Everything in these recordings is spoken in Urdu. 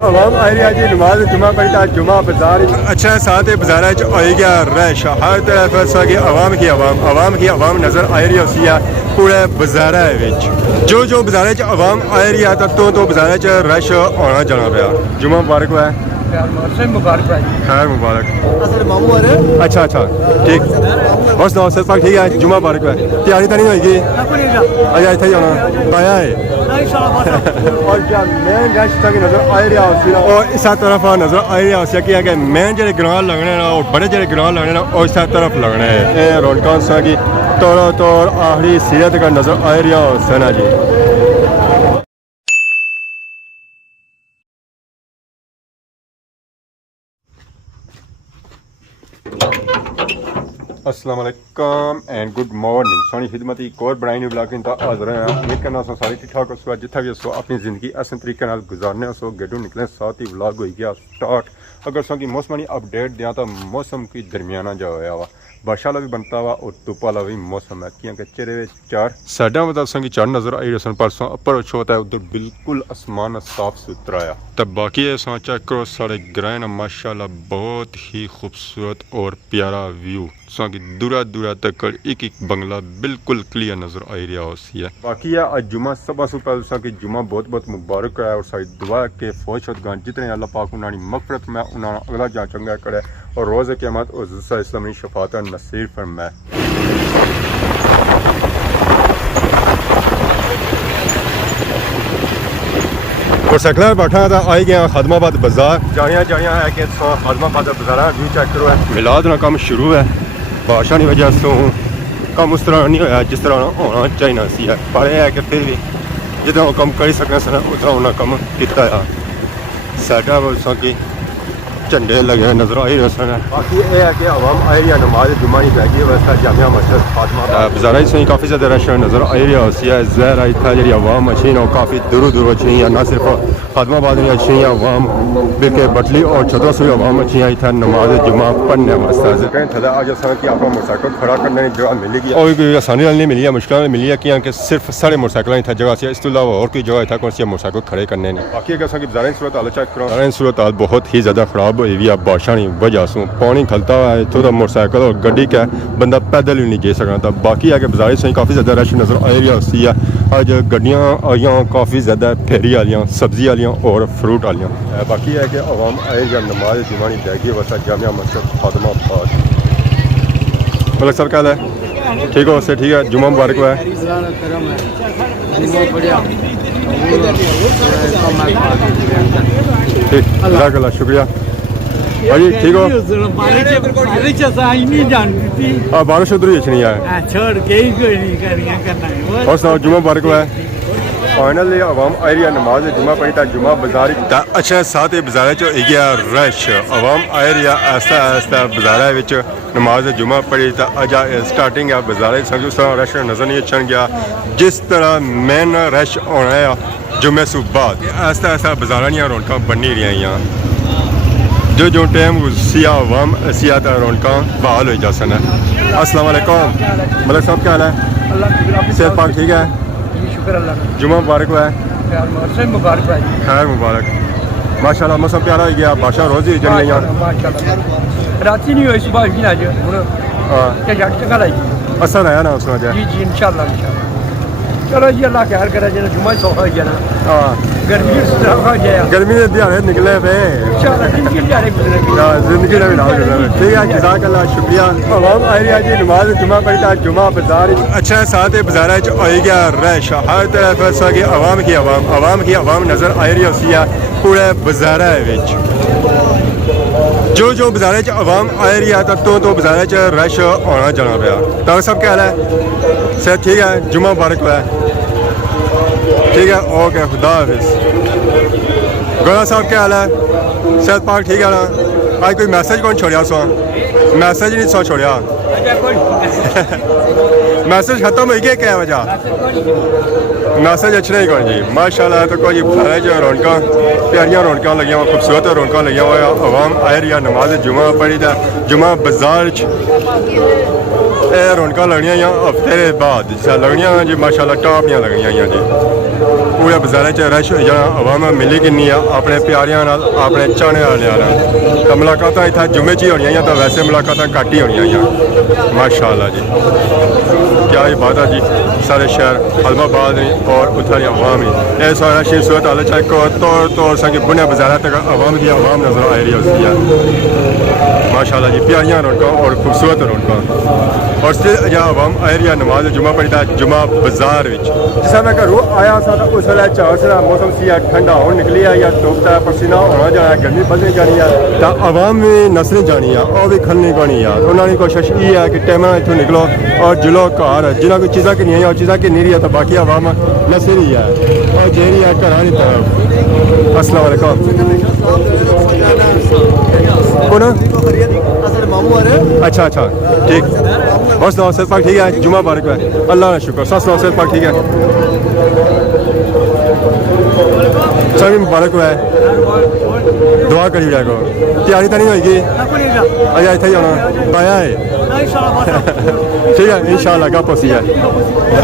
عوام آئے جی نماز جمعہ پڑھتا جمعہ بازار اچھا ساتھ بازار آئی گیا رش ہر طرف عوام نظر آ رہی اسی پورے بازار جو بازار عوام آ رہی ہے تو بازار رش آنا جانا پیا جمعہ مبارک ہوا ہے خیر مبارک اچھا ٹھیک بس سناؤ سر پاک ٹھیک ہے جمعہ مبارک ہوا ہے تیاری تو نہیں ہوئے گی اچھا اتنے ہی آنا آیا ہے اور کیا مین رش تک نظر آ رہا اسی اور اس طرف نظر آ رہا اسی کیا کہ مین جڑے گراؤں لگنے نا اور بڑے جڑے گراؤں لگنے نا اور اس طرف لگنے ہیں رونقاں سا کی طور آخری سیرت کا نظر آ رہا ہے نا جی السلام علیکم اینڈ گڈ مارننگ سونی خدمت ایک اور بڑائی نہیں بلاک انتا حاضر ہیں امید کرنا سو ساری ٹھیک ٹھاک ہو جتھا بھی ہو اپنی زندگی اصل طریقے نال گزارنے ہو گیٹو نکلے ساتھ ہی ولاگ ہوئی گیا سٹارٹ اگر سو کی موسمانی اپڈیٹ دیا تو موسم کی درمیانہ جو ہوا ہوا بارشاں والا بھی بنتا ہوا اور دھوپ والا بھی موسم ہے کیونکہ چہرے چار سائڈاں مطلب سنگی چار نظر آئی رسن پرسوں اپر ہوتا ہے ادھر بالکل آسمان صاف ستھرا ہے تب باقی ہے سو چیک کرو سارے گرائن ماشاءاللہ بہت ہی خوبصورت اور پیارا ویو سو کی دورا تک ایک بنگلہ بالکل کلیئر نظر آ رہا ہوسی ہے باقی ہے آج جمعہ صبح سے پہلے سو کی جمعہ بہت مبارک ہے اور ساری دعا کے فوج شدگان جتنے اللہ پاک انہوں مغفرت میں انہوں اگلا جان چنگا کرے اور روز قیامت اور عزت اسلامی شفاعت نصیب فرمائے اور سیکلر بیٹھا تھا آئی گیا خادم آباد بازار جانیا ہے کہ خادم آباد بازار ہے ویو چیک کرو ہے میلاد کا کام شروع ہے بارشاں کی وجہ سے کام اس طرح نہیں ہوا جس طرح ہونا چاہیے سی ہے پر یہ ہے کہ پھر بھی جتنا وہ کام کر سکنا سر اتنا انہیں کام کیا ہے سیٹا کی جھنڈے لگے نظر آئی رہے سن باقی یہ ہے کہ عوام آئی رہی ہے نماز جمعہ نہیں پی گئی ویسا جامعہ مسجد فاطمہ بازار سے کافی زیادہ رش نظر آئی رہا اسی ہے زہر اتنا جی عوام اچھی نہ کافی دور اچھی ہیں نہ صرف فاطمہ آباد میں اچھی ہیں عوام بلکہ بٹلی اور چھتوں سے عوام اچھی ہیں اتنا نماز جمعہ پڑھنے واسطے کہیں تھا آج آسان کہ آپ کو موٹر سائیکل کھڑا کرنے کی جگہ ملے گی اور کوئی آسانی نہیں ملی ہے مشکل ملی ہے کہ صرف سارے موٹر سائیکل تھا جگہ سے اس کے علاوہ اور کوئی جگہ تھا کون سی موٹر سائیکل کھڑے کرنے نہیں باقی اگر کی بازار صورت حال چیک کرو بازار صورت حال بہت ہی زیادہ خراب ہوئی ہوئی ہے بارشاں وجہ سے پانی کھلتا ہوا ہے تو موٹر سائیکل اور گڈی کا بندہ پیدل بھی نہیں جا سکتا تھا باقی ہے کہ بازار سے کافی زیادہ رش نظر آ رہی ہے اج گڈیاں آئیاں کافی زیادہ پھیری والیاں سبزی والیاں اور فروٹ والیاں باقی ہے کہ عوام آئے یا نماز جمعہ نہیں پی گئی ویسا جامعہ مسجد فاطمہ آباد ملک صاحب کیا حال ہے ٹھیک ہو سے ٹھیک ہے جمعہ مبارک ہوا ہے ٹھیک جزاک اللہ شکریہ بھائی ٹھیک ہو بارش ادھر ہی نہیں ہے اور سناؤ جمعہ مبارک ہوا ہے فائنلی عوام آ رہی ہے نماز جمعہ پڑھی تھا جمعہ بازار اچھا ساتھ بازار گیا رش عوام آ رہی ہے آہستہ بازار نماز جمعہ پڑھی تھا اج سٹارٹنگ ہے بازار اس طرح رش نظر نہیں اچھا گیا جس طرح مین رش ہونا ہے جمعے سے بعد آہستہ بازار رونقاں بنی رہی ہیں جو ٹائم سیاح عوام سیاحت رونقاں بحال ہوئی جا سن السلام علیکم ملک صاحب کیا حال ہے صحت پاک ٹھیک ہے جمعہ مبارک ہوا ہے خیر مبارک ماشاء اللہ موسم پیارا ہو گیا بارشاں روز ہی چلی گئی رات نہیں ہوئی صبح بھی اثر آیا نا اس میں جی ان شاء اللہ چلو جی اللہ خیر کرے جی جمعہ سوکھا ہو جانا گرمی گرمی کے دیہڑے نکلے پہ زندگی ٹھیک ہے جزاک اللہ شکریہ عوام آ رہی ہے جی نماز جمعہ پڑھی تھا جمعہ بازار اچھا ساتھ بازار آئی گیا رش ہر طرف عوام نظر آ رہی اسی ہے پورے بازار جو بازار عوام آ رہی ہے تو بازار رش آنا جانا پیا ڈاکٹر صاحب کیا حال ہے صحت ٹھیک ہے جمعہ مبارک ہوا ہے ٹھیک ہے اوکے خدا حافظ گولا صاحب کیا حال ہے صحت پاک ٹھیک ہے نا آج کوئی میسج کون چھوڑیا سو میسج نہیں سو چھوڑیا میسج ختم ہوئی گیا کیا وجہ میسج اچھا نہیں کون جی ماشاء اللہ تو کوئی بازار جو رونقاں پیاریاں رونقاں لگیاں ہوا خوبصورت رونقاں لگیاں ہوا عوام آ رہی ہے نماز جمعہ پڑھی تھا جمعہ بازار رونقاں لگنیاں ہفتے بعد لگنیاں جی ماشاء اللہ ٹاپ لگنیاں جی پورے بازار رش ہو جانا عوام ملی کنی اپنے پیاریاں نال اپنے چاہنے والے تو ملاقات اتنے جمعے چ ہی ہونی یا تو ویسے ملاقات گھٹ ہی ہونی ماشاء اللہ جی کیا ہی بات ہے جی سارے شہر حلم آباد اور اتھا کی عوام ہی یہ سارا شی صورت حال چیک طور سنگی بنے بازار تک عوام کی عوام نظر آ رہی ہوتی ہے ماشاء اللہ جی پیاریاں رونقاں اور خوبصورت رونقاں اور جا عوام آ رہی ہے نماز جمعہ پڑھتا ہے جمعہ بازار جس میں گھروں آیا سا تو اس ویلے چار سا موسم سی ٹھنڈا ہو نکلی ہے یا دھوپ ہے پسینہ ہونا جانا ہے گرمی بدلنی جانی ہے تو عوام بھی نسلیں جانی ہے اور بھی کھلنی پانی ہے انہوں نے کوشش یہ ہے کہ ٹائم اتوں نکلو اور جلو گھر جنہیں کوئی چیزاں کنی اور چیزاں کنی رہی ہے تو باقی عوام نسل رہی ہے اور جیری ہے گھر کی طرف السلام علیکم کون اچھا اچھا ٹھیک اور سناؤ صحت پاک ٹھیک ہے جمعہ مبارک ہے اللہ کا شکر سب سناؤ صحت پاک ٹھیک ہے سبھی مبارک ہوا ہے دعا کری جائے گا تیاری تو نہیں ہوئے گی اچھا اتنے ہی ہونا پایا ہے ٹھیک ہے ان شاء اللہ کا پوسی ہے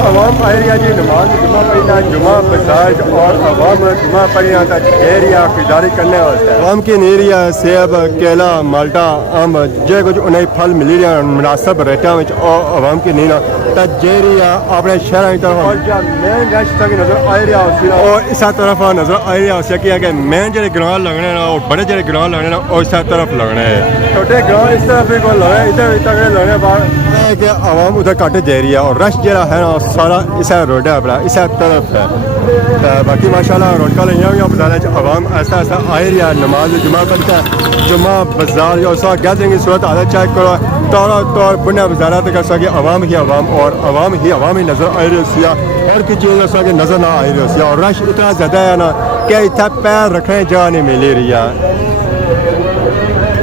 عوام آ رہی ہے جی نماز جمعہ پڑھنا جمعہ بازار اور عوام جمعہ پڑھنا تک ایریا خریداری کرنے واسطے عوام کی نیریا سیب کیلا مالٹا امب جو کچھ انہیں پھل ملی رہے ہیں مناسب ریٹوں میں اور عوام کی نینا تو جیریا اپنے شہر کی طرف مین رش تک نظر آ رہا اور اس طرف نظر آ رہا ہو سکے کہ مین جڑے گراں لگنے اور بڑے جڑے گراں لگنے اور اس طرف لگنے چھوٹے گراں اس طرف بھی کو لگنے ادھر تک لگنے بعد کہ عوام ادھر کٹ جا رہی ہے اور رش جڑا ہے نا سارا اس روڈ ہے اپنا اس طرف ہے باقی ماشاء اللہ روڈکا لیا ہوئی بازار عوام ایسا ایسا آ رہی ہے نماز جمعہ پڑھتا ہے جمعہ بازار جو سا گیدرنگ کی صورت حالت چیک کرو طور بنیا بازار تک ایسا کہ عوام ہی عوام اور عوام ہی نظر آ رہی ہوتی ہے اور کی چیز ایسا کہ نظر نہ آ رہی ہوتی ہے اور رش اتنا زیادہ ہے نا کہ اتنا پیر رکھنے جگہ نہیں مل رہی ہے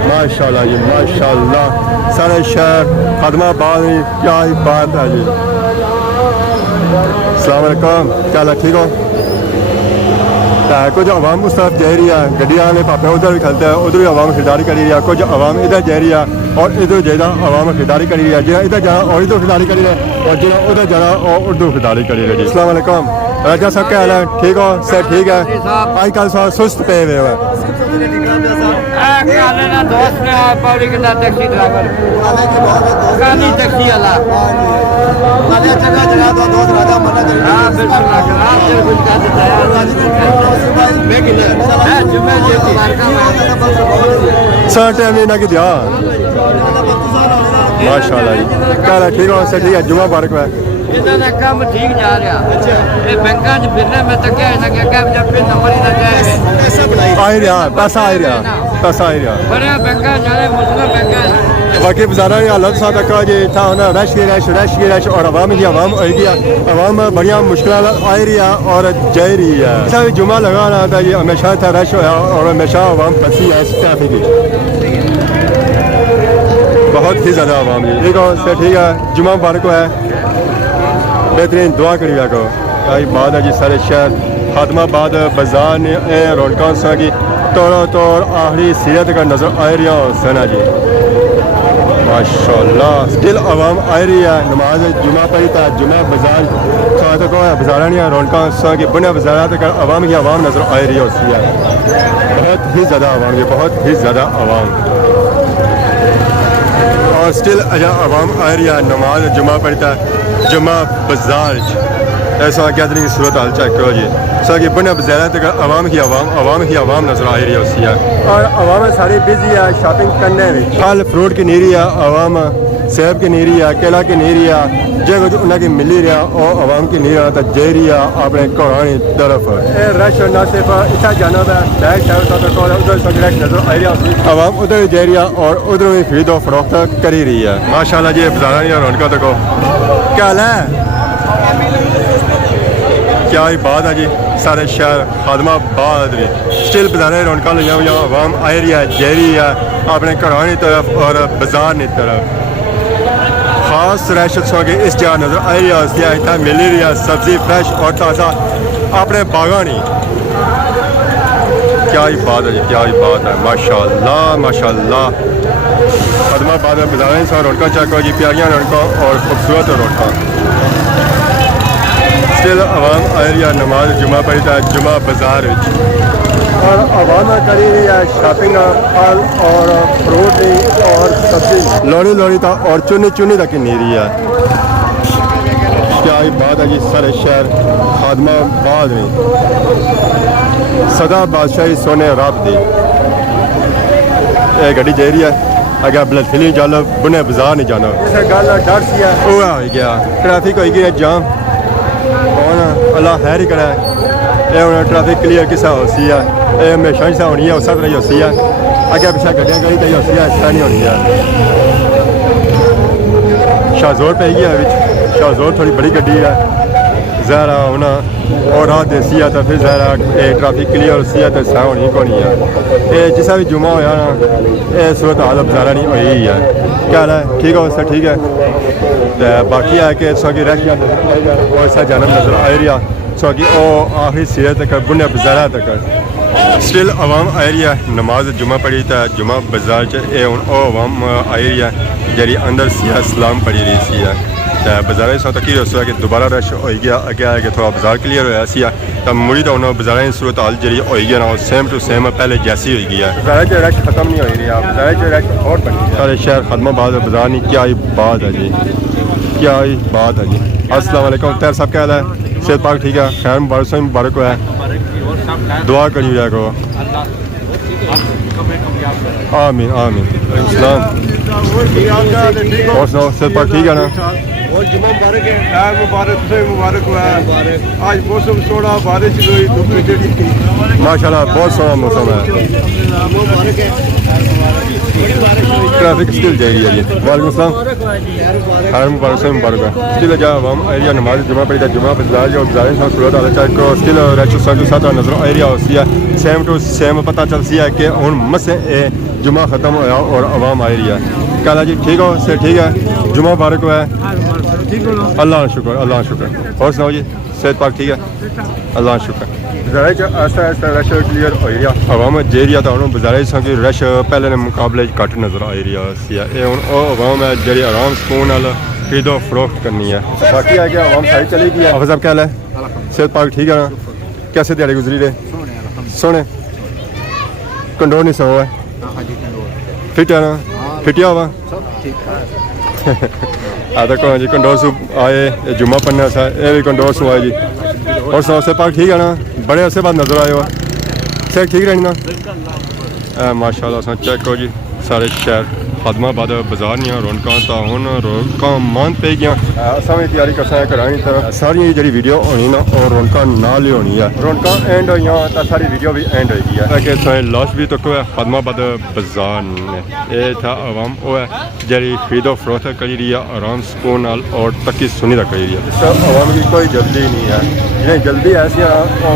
ماشاء اللہ جی ماشاء اللہ سارے شہر خدمہ آباد کیا ہی بات ہے جی السلام علیکم کیا حال ہے ٹھیک ہو کچھ عوام اس طرف جا رہی ہے گڈی والے پاپے ادھر بھی کھلتے ہیں ادھر بھی عوام خریداری کری رہی ہے کچھ عوام ادھر جا رہی ہے اور ادھر جانا عوام خریداری کری رہی ہے جہاں ادھر جانا اور ادھر خریداری کری رہے اور جہاں ادھر جانا اور اردو خریداری کری رہے جی السلام علیکم راجا صاحب کیا حال ہے ٹھیک ہو سر ٹھیک ہے آج کل سر سست پے ہوئے ہوئے سر ٹائم نہیں نہ کہ دیا ماشاء اللہ جی کیا ٹھیک ہو سر ٹھیک ہے جمعہ مبارک ہے کام ٹھیک جا رہا بینکاں پھرنے میں تو کیا ہے نمبر ہی نہ جائے آ ہی رہا پیسہ آ ہی رہا پیسہ آ ہی رہا بڑے بینکاں جانے مسلم بینکاں باقی بازار کی حالت سا تک جی تھا ہونا رش کی رش اور عوام کی عوام ہوئے گی عوام بڑی مشکلات آ رہی ہے اور جا رہی ہے ایسا بھی جمعہ لگا رہا تھا جی ہمیشہ تھا رش ہوا اور ہمیشہ عوام پھنسی ہے اس ٹریفک کی بہت ہی زیادہ عوام جی ٹھیک ہو سر ٹھیک ہے جمعہ مبارک ہے بہترین دعا کریے گا آئی بات ہے جی سارے شہر خاتمہ آباد بازار نے رونقاں سا کی طور آخری سیرت کا نظر آ رہی ہے سنا جی ماشاء اللہ اسٹل عوام آ رہی ہے نماز جمعہ پڑھتا ہے جمعہ بازار تک بازار نہیں رونقاں سا کی بنے بازار تک عوام کی عوام نظر آ رہی ہوتی ہے بہت ہی زیادہ عوام یہ بہت ہی زیادہ عوام اور اسٹل عوام آ رہی ہے نماز جمعہ پڑھتا ہے جمعہ بازار ایسا گیدرنگ کی صورت حال چیک کرو جی سا کہ بنے بازار تک عوام ہی عوام نظر آ رہی ہوتی ہے اور عوام ساری بزی ہے شاپنگ کرنے میں پھل فروٹ کی نہیں رہی ہے عوام سیب کی نہیں رہی ہے کیلا کی نہیں رہی ہے جو کچھ انہیں کی ملی رہا اور عوام کی نہیں رہا تو جا رہی ہے اپنے گھرانی طرف رش نہ صرف اتنا جانا ہے بیک سائڈ ادھر سب رش نظر آ رہی ہے عوام ادھر جا رہی ہے اور ادھر بھی خرید و فروخت کری رہی ہے ماشاء اللہ جی بازار رونقوں تک کیا حال ہے کیا ہی بات ہے جی سارے شہر خاتمہ آباد اسٹل بازار رونقاں لیا ہوئی عوام آ رہی ہے جا رہی ہے اپنے گھرانی طرف اور بازار کی طرف خاص رش کے اس جگہ نظر آ رہی ہے اتنا مل رہی ہے سبزی فریش اور تازہ اپنے باغانی کیا ہی بات ہے جی کیا ہی بات ہے ماشاء اللہ ماشاء اللہ خاتمہ آباد بازار سا رونقاں چیک کرو جی پیاریاں رونقاں اور خوبصورت رونقاں سٹل عوام ایریا نماز جمعہ پڑھی تھا جمعہ بازار اور عوام کری رہی ہے شاپنگ پھل اور فروٹ اور سبزی لوڑی لوڑی تھا اور چنی چنی تک نہیں رہی ہے. کیا ہی بات ہے جی سارے شہر خادمہ بعد نہیں سدا بادشاہی سونے رب دی یہ گڈی جا رہی ہے اگر بلد فلی چلو بنے بازار نہیں جانا گل ڈر سی ہے وہ ہو گیا ٹریفک ہوئی گئی جام کون اللہ خیر ہی کرے یہ ہوں ٹریفک کلیئر کسا ہو سی ہے یہ ہمیشہ جسا ہونی ہے اس طرح ہی ہو سی ہے اگے پیچھے گڈیاں گئی تو ہو سی ہے اس طرح نہیں ہونی ہے. شاہزور پہ گیا شاہزور تھوڑی بڑی گڈی ہے ظاہر ہونا اور راہ دیسی ہے تو پھر ظاہر ٹریفک کلیئر سی ہے تو سہ ہونی کو نہیں ہے. یہ جسا بھی جمعہ ہوا نا یہ صورت حال گزارا نہیں ہوئی ہی ہے. کیا ہے ٹھیک ہے اس سے ٹھیک ہے باقی ہے کہ سو کی رہ گیا وہ ایسا جانا نظر آ رہا سو کہ وہ آخری سیرے تک بنے بازار تک سٹل عوام آئی رہی ہے نماز جمعہ پڑھی تو جمعہ بازار چ عوام آئی رہی ہے جی اندر سیاح سلام پڑھی رہی سی ہے بازار سو تک ہی رسو ہے کہ دوبارہ رش ہو گیا اگے ہے کہ تھوڑا بازار کلیئر ہوا سی ہے تو مڑی تو انہوں بازار کی صورت حال جی ہوئی گیا نا سیم ٹو سیم پہلے جیسی ہوئی گئی ہے. بازار چ رش ختم نہیں ہوئی رہی ہے بازار چ رش اور بڑی سارے شہر ختم بعد بازار نہیں کیا ہی بات ہے جی کیا ہی بات ہے جی. السلام علیکم تیر صاحب کیا حال ہے صحت پاک ٹھیک ہے خیر مبارک سے مبارک ہوا ہے دعا کری رہا کرو آمین آمین. السلام اور سناؤ صحت پاک ٹھیک ہے نا اور جمعہ مبارک ہے خیر مبارک سے مبارک ہوا ہے آج موسم تھوڑا بارش ہوئی دھوپ چڑھی ماشاء اللہ بہت سونا موسم ہے مبارک ہے ٹریفک اسٹل جائے گی جی. وعلیکم السلام خیر مبارک سے مبارک ہے اسٹل جا عوام ایریا نماز جمعہ پڑھی تھا جمعہ بازار جو بازار انسان صورت حال چاہے کو اسٹل ریچو سر ساتھ نظر ایریا ہوتی ہے سیم ٹو سیم پتہ چلتی ہے کہ ہوں مسے جمعہ ختم ہوا اور عوام آئی رہی ہے. کیا جی ٹھیک ہو سے ٹھیک ہے جمعہ مبارک ہوا ہے اللہ کا شکر اللہ کا شکر. اور سناؤ جی صحت پاک ٹھیک ہے اللہ کا شکر. بازار آہستہ آہستہ رش کلیئر ہو رہا عوام جی رہا تو ہوں بازار کی رش پہلے مقابلے گھٹ نظر آئی رہی ہے یہ ہوں وہ عوام ہے جی آرام سکون نال خرید و فروخت کرنی ہے. باقی ہے کہ عوام ساری چلی گئی ہے. حافظ صاحب کیا حال ہے صحت پاک ٹھیک ہے نا کیسے دیہڑی گزری رہے سونے کنڈور نہیں سو ہے فٹ ہے نا فٹیا ہوا آدھا جی کنڈور سو آئے جمعہ پڑھنے سا یہ بھی کنڈور سو آئے جی. اور سناؤ صحت پاک ٹھیک ہے نا بڑے عرصے بعد نظر آئے ہو صحت ٹھیک رہنی نا ماشاء اللہ چیک کرو جی سارے شہر خادمہ آباد بازار نہیں رونقاں تا ہوں رونقاں مان پہ گیا اصل بھی تیاری کرسا ہے کرانی طرح ساری جی ویڈیو ہونی نا اور رونقاں نال ہی ہونی ہے رونقاں اینڈ ہوئی تو ساری ویڈیو بھی اینڈ ہوئی ہے کہ سارے لاش بھی تک ہے خادمہ آباد بازار نے یہ تھا عوام وہ ہے جی خرید و فروخت کری رہی ہے آرام سکون نال اور تکی سنی تک کری رہی ہے. عوام کی کوئی جلدی نہیں ہے جنہیں جلدی ایسی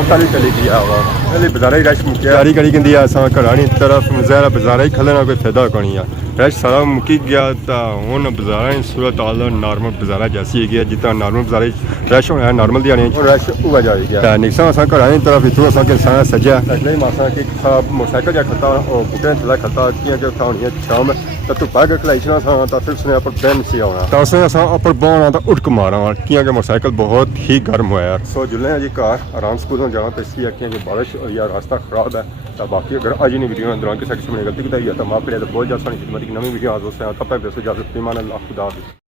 پہلے چلی گئی ہے عوام پہلے بازار ہی رش تیاری کری گی ہے گھرانی طرف ظاہر بازار ہی کھلنا کوئی فائدہ کرنی ہے. رش سارا مکی گیا تو ہوں بازار صورت حال نارمل بازار جیسی ہے جتنا نارمل بازار رش ہونا ہے نارمل دی آنی رش ہوا جائے گیا نکسا اصل گھرانی طرف اتوں اصل کے انسان سجا اگلے ماسا کہ موٹر سائیکل جا کھتا اور بوٹے تھلا کھتا کیا جو تھا ہونی شام تو دھپا کے کھلائیچنا تھا تو پھر اس نے اپر بہن سی آنا تو اس نے اپر بہنا تو اٹھ کے مارا کیا کہ موٹر سائیکل بہت ہی گرم ہوا ہے. سو جلے ہیں جی کار آرام سکول جانا پیسی ہے کہ بارش یا راستہ خراب ہے تو باقی اگر آج نہیں ویڈیو دوران کسی قسم نے غلطی بتائی ہے تو معاف کرے تو بہت جلد سانی خدمت کی نئی ویڈیو آج دوست ہیں تب تک جاتے پیمان اللہ خدا حافظ.